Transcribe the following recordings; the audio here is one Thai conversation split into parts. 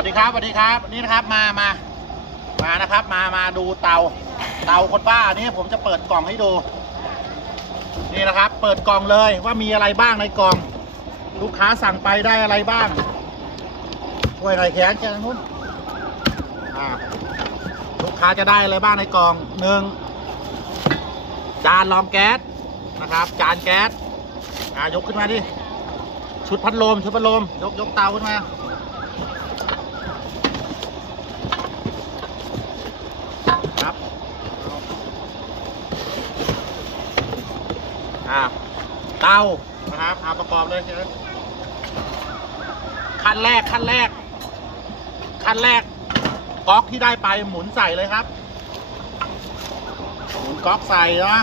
วัสดีครับสวัสดีครับ นี่นะครับมามามานะครับ มามาดูเตา เตาคนบ้าอันี่ผมจะเปิดกล่องให้ดู นี่นะครับ เปิดกล่องเลยว่ามีอะไรบ้างในกล่อง ลูกค้าสั่งไปได้อะไรบ้างช่วยหน่อยแขนแกทานู้นอ่าลูกค้าจะได้อะไรบ้างในกล่องหนึ่งจานรองแก๊สนะครับ จานแก๊สอ่ายกขึ้นมาดิชุดพัดลมชุดพัดลมยกยกเตาขึ้นมา ครับอ่า เตานะครับเอาประกอบเลยเชิญขั้นแรกขั้นแรก ขั้นแรกก๊อกที่ได้ไปหมุนใส่เลยครับ หมุนก๊อกใส่นะ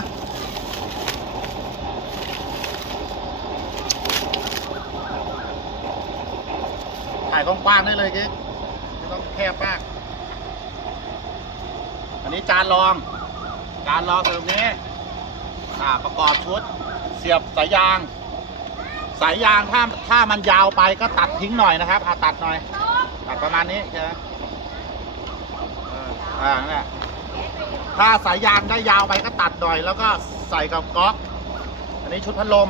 ถ่ายกว้างๆได้เลยกิ๊กไม่ต้องแคบมากอันนี้จานรอง จานรองตรงนี้อ่าประกอบชุดเสียบสายยาง สายยางถ้าถ้ามันยาวไปก็ตัดทิ้งหน่อยนะครับอาตัดหน่อย ตัดประมาณนี้ใช่ไหมอ่านั่นแหละถ้าสายยางได้ยาวไปก็ตัดหน่อย แล้วก็ใส่กับก๊อก อันนี้ชุดพัดลม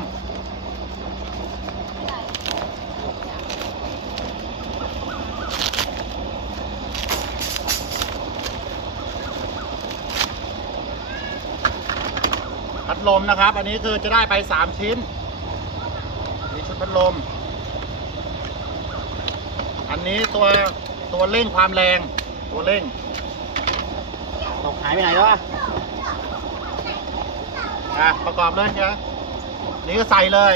ลมนะครับ อันนี้คือจะได้ไป3ชิ้นนี่ชุดพัดลม อันนี้ตัวตัวเร่งความแรง ตัวเร่งตกหายไปไหนแล้วอะอะประกอบเลยเชียนี่ก็ใส่เลย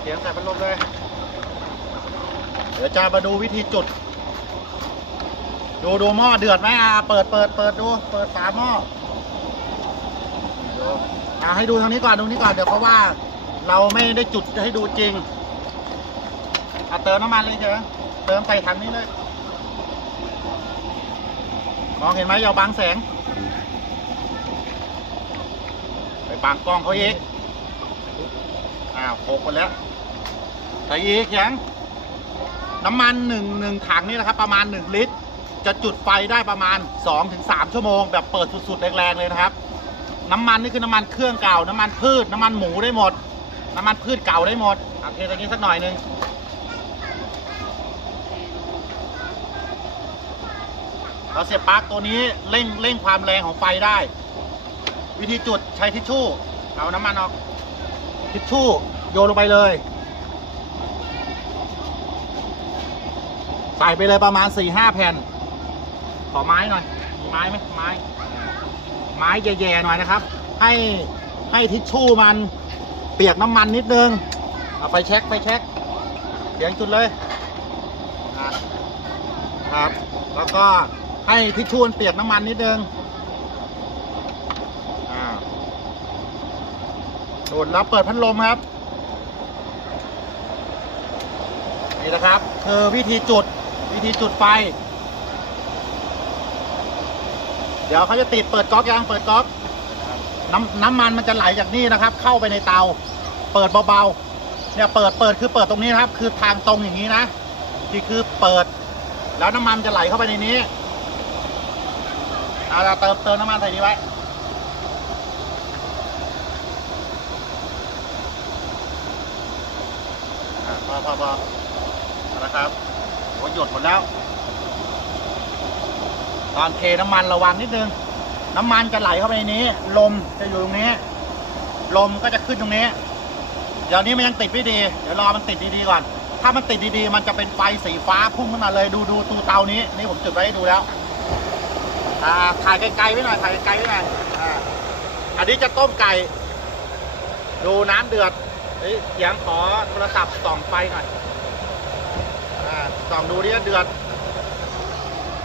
เสียงใส่พัดลมเลย เดี๋ยวจะมาดูวิธีจุด ดูดูหม้อเดือดไหมอะเปิดเปิดเปิดดู เปิดฝาหม้อ อะให้ดูทางนี้ก่อนดูนี้ก่อนเดี๋ยวเพราะว่า เราไม่ได้จุดให้ดูจริงอะเติมน้ำมันเลยเถอะเติมใส่ถังนี้เลยมองเห็นไหมอย่าบังแสง ไปบังกล้องเขาอีกอ้าวโคกหมดแล้วใส่อีกยังน้ำมันหนึ่งหนึ่งถังนี่นะครับ ประมาณหนึ่งลิตร จะจุดไฟได้ประมาณ 2-3ถึงชั่วโมง แบบเปิดสุดๆแรงๆเลยนะครับ น้ำมันนี่คือน้ำมันเครื่องเก่า น้ำมันพืช น้ำมันหมูได้หมด น้ำมันพืชเก่าได้หมดโอเคตรงนี้สักหน่อยหนึ่งเราเสียบปลั๊กตัวนี้เร่งเร่งความแรงของไฟได้ วิธีจุดใช้ทิชชู่ เอาน้ำมันออก ทิชชู่โยนลงไปเลย ใส่ไปเลยประมาณ4ี่ห้าแผ่น ขอไม้หน่อย มีไม้ไหมไม้ ไม้แย่ๆหน่อยนะครับ ให้ให้ทิชชู่มันเปียกน้ำมันนิดนึงเอาไปเช็คไปเช็คเสียงจุดเลยครับ แล้วก็ให้ทิชชู่เปียกน้ำมันนิดนึงอ่าดูดแล้วเปิดพัดลมครับนี่นะครับคือวิธีจุดวิธีจุดไฟ เดี๋ยวเขาจะติดเปิดก๊อกยังเปิดก๊อกน้ำน้ำมันมันจะไหลจากนี่นะครับ เข้าไปในเตา เปิดเบาๆเนี่ยเปิดเปิดคือเปิดตรงนี้นะครับ คือทางตรงอย่างนี้นะนี่คือเปิด แล้วน้ำมันจะไหลเข้าไปในนี้เอาเราเติมเติมน้ำมันใส่นี้ไว้พอพอพอเอาละครับโอ้ยหยดหมดแล้ว ตอนเทน้ำมันระวังนิดนึง น้ำมันจะไหลเข้าไปในนี้ ลมจะอยู่ตรงนี้ ลมก็จะขึ้นตรงนี้ เดี๋ยวนี้มันยังติดไม่ดี เดี๋ยวรอมันติดดีๆก่อน ถ้ามันติดดีๆ มันจะเป็นไฟสีฟ้าพุ่งขึ้นมาเลย ดูดูตูเตานี้ นี่ผมจุดไว้ให้ดูแล้วอ่าถ่ายไกลๆไว้หน่อย ถ่ายไกลๆไว้หน่อยอ่าอันนี้จะต้มไก่ ดูน้ำเดือดเฮ้ยเสียงขอโทรศัพท์ส่องไฟหน่อยอ่าส่องดูดิเดือด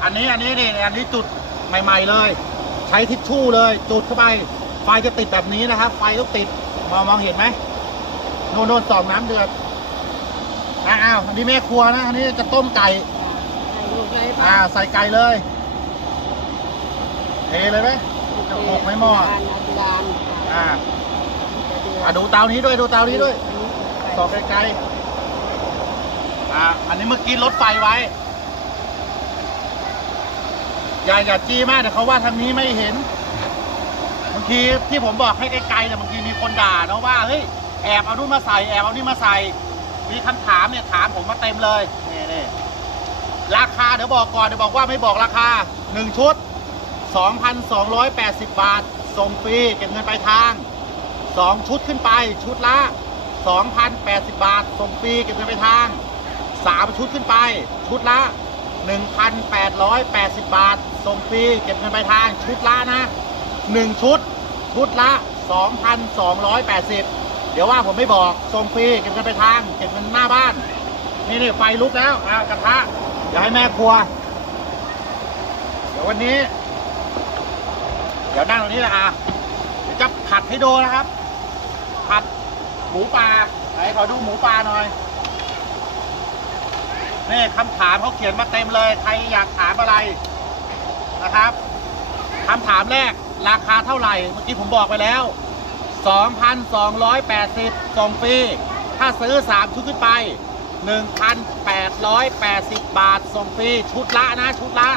อันนี้อันนี้นี่อันนี้จุดใหม่ ๆ เลย ใช้ทิชชู่เลย จุดเข้าไป ไฟจะติดแบบนี้นะครับ ไฟต้องติดมองมองเห็นไหมโน่นโน่นสองน้ำเดือดอ้าวอันนี้แม่ครัวนะอันนี้จะต้มไก่ใส่ลูกเลยอ่าใส่ไก่เลยเทเลยไหมจะหกไหมหม้อจานจานอ่าอ่าดูเตานี้ด้วยดูเตานี้ด้วยส่องไกลๆอ่าอันนี้เมื่อกี้ลดไฟไว้ อย่าอย่าจี้มากเดี๋ยวเขาว่าทางนี้ไม่เห็นบางทีที่ผมบอกให้ไกลๆเนี่บางทีมีคนด่าเนาะว่าเฮ้ยแอบเอานู่นมาใส่แอบเอานี่มาใส่ มีคำถามเนี่ยถามผมมาเต็มเลยนี่นี่ราคาเดี๋ยวบอกก่อนเดี๋ยวบอกว่าไม่บอกราคาหนึ่งชุด 2,280 บาทส่งฟรีเก็บเงินปลายทาง 2 ชุดขึ้นไปชุดละ 2,080 บาทส่งฟรีเก็บเงินปลายทาง 3 ชุดขึ้นไปชุดละ 1,880 บาท ส่งฟรีเก็บเงินปลายทางชุดละนะ 1 ชุด ชุดละ 2,280 เดี๋ยวว่าผมไม่บอก ส่งฟรีเก็บเงินปลายทาง เก็บเงินหน้าบ้าน นี่นี่ไฟลุกแล้วอะกระทะเดี๋ยวให้แม่ครัว เดี๋ยววันนี้ เดี๋ยวนั่งตรงนี้แหละอะเดี๋ยวจะผัดให้ดูนะครับ ผัดหมูปลาไหนขอดูหมูปลาหน่อย นี่คำถามเขาเขียนมาเต็มเลย ใครอยากถามอะไร นะครับคำถามแรกราคาเท่าไหร่ เมื่อกี้ผมบอกไปแล้ว 2,280ส่งฟรี ถ้าซื้อ 3 ชุดขึ้นไป 1,880 บาทส่งฟรี ชุดละนะ ชุดละ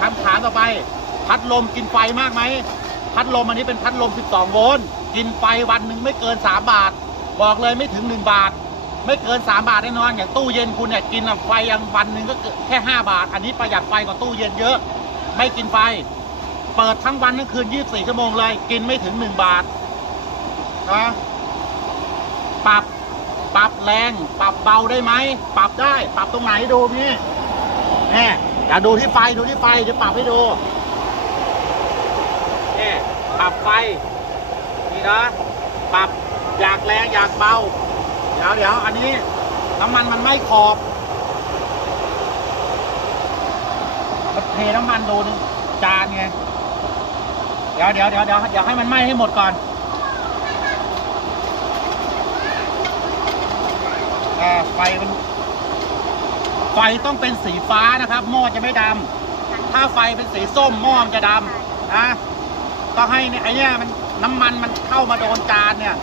คำถามต่อไป พัดลมกินไฟมากไหม พัดลมอันนี้เป็นพัดลม 12 โวลต์ กินไฟวันหนึ่งไม่เกิน 3 บาท บอกเลยไม่ถึง 1 บาท ไม่เกิน 3 บาทแน่นอนอย่างตู้เย็นคุณเนี่ยกินไฟยังวันหนึ่งก็แค่ 5 บาท อันนี้ประหยัดไฟกว่าตู้เย็นเยอะ ไม่กินไฟ เปิดทั้งวันทั้งคืน 24 ชั่วโมงเลย กินไม่ถึง 1 บาทนะปรับปรับแรง ปรับเบาได้ไหมปรับได้ ปรับตรงไหนดูพี่แน่อย่าดูที่ไฟดูที่ไฟเดี๋ยวปรับให้ดูนี่ปรับไฟนี่นะปรับอยากแรงอยากเบา เดี๋ยวเดี๋ยวอันนี้น้ำมันมันไม่ขอบเทน้ำมันโดนจานไง เดี๋ยวเดี๋ยวเดี๋ยวเดี๋ยวเดี๋ยวให้มันไหม้ให้หมดก่อนอไฟมันไฟต้องเป็นสีฟ้านะครับหม้อจะไม่ดำถ้าไฟเป็นสีส้มหม้อมันจะดำนะต้องให้ไอ้เนี่ยมันน้ำมันมันเข้ามาโดนจานเนี่ย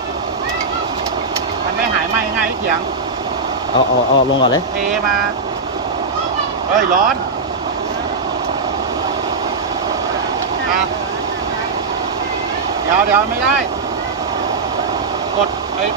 มันไม่หายไหม้ง่ายไอ้เขียงเอาเอาเอาลงก่อนเลย เทมาเฮ้ยร้อนอะเดี๋ยวเดี๋ยวไม่ได้ กด